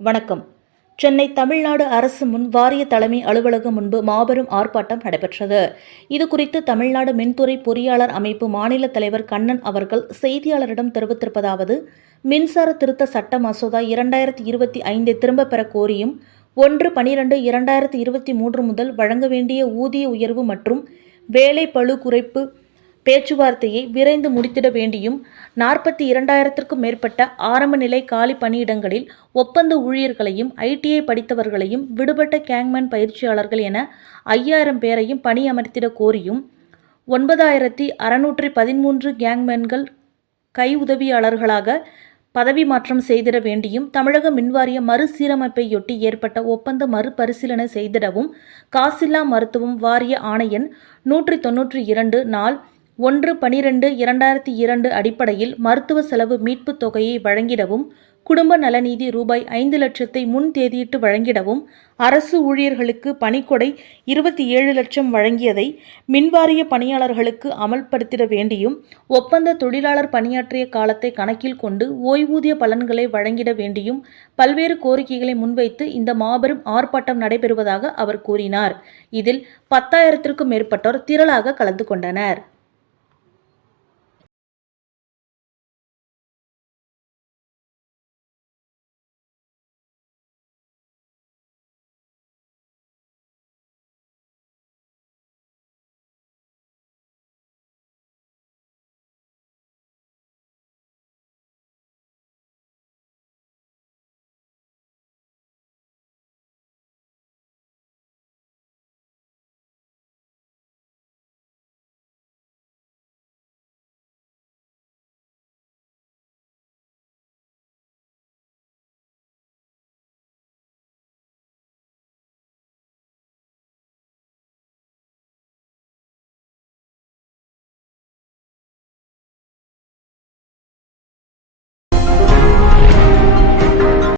வணக்கம். சென்னை தமிழ்நாடு அரசு முன் வாரிய தலைமை அலுவலகம் முன்பு மாபெரும் ஆர்ப்பாட்டம் நடைபெற்றது. இதுகுறித்து தமிழ்நாடு மின்துறை பொறியாளர் அமைப்பு மாநில தலைவர் கண்ணன் அவர்கள் செய்தியாளரிடம் தெரிவித்திருப்பதாவது மின்சார திருத்த சட்ட மசோதா இரண்டாயிரத்தி இருபத்தி ஐந்தை திரும்பப் பெற கோரியும் ஒன்று பனிரெண்டு இரண்டாயிரத்தி இருபத்தி மூன்று முதல் வழங்க வேண்டிய ஊதிய உயர்வு மற்றும் வேலை பழு குறைப்பு பேச்சுவார்த்தையை விரைந்து முடித்திட வேண்டியும் நாற்பத்தி இரண்டாயிரத்திற்கும் மேற்பட்ட ஆரம்ப நிலை காலி பணியிடங்களில் ஒப்பந்த ஊழியர்களையும் ஐடிஐ படித்தவர்களையும் விடுபட்ட கேங்மேன் பயிற்சியாளர்கள் என ஐயாயிரம் பேரையும் பணியமர்த்திட கோரியும் ஒன்பதாயிரத்தி அறுநூற்றி பதிமூன்று கேங்மேன்கள் கை உதவியாளர்களாக பதவி மாற்றம் செய்திட வேண்டியும் தமிழக மின்வாரிய மறுசீரமைப்பையொட்டி ஏற்பட்ட ஒப்பந்த மறுபரிசீலனை செய்திடவும் காசில்லா மருத்துவம் வாரிய ஆணையன் நூற்றி தொன்னூற்றி இரண்டு நாள் ஒன்று பனிரெண்டு இரண்டாயிரத்தி இரண்டு அடிப்படையில் மருத்துவ செலவு மீட்புத் தொகையை வழங்கிடவும் குடும்ப நலநீதி ரூபாய் ஐந்து லட்சத்தை முன் தேதியிட்டு வழங்கிடவும் அரசு ஊழியர்களுக்கு பணிக்கொடை இருபத்தி ஏழு லட்சம் வழங்கியதை மின்வாரிய பணியாளர்களுக்கு அமல்படுத்திட வேண்டியும் ஒப்பந்த தொழிலாளர் பணியாற்றிய காலத்தை கணக்கில் கொண்டு ஓய்வூதிய பலன்களை வழங்கிட வேண்டியும் பல்வேறு கோரிக்கைகளை முன்வைத்து இந்த மாபெரும் ஆர்ப்பாட்டம் நடைபெறுவதாக அவர் கூறினார். இதில் பத்தாயிரத்திற்கும் மேற்பட்டோர் திரளாக கலந்து கொண்டனர்.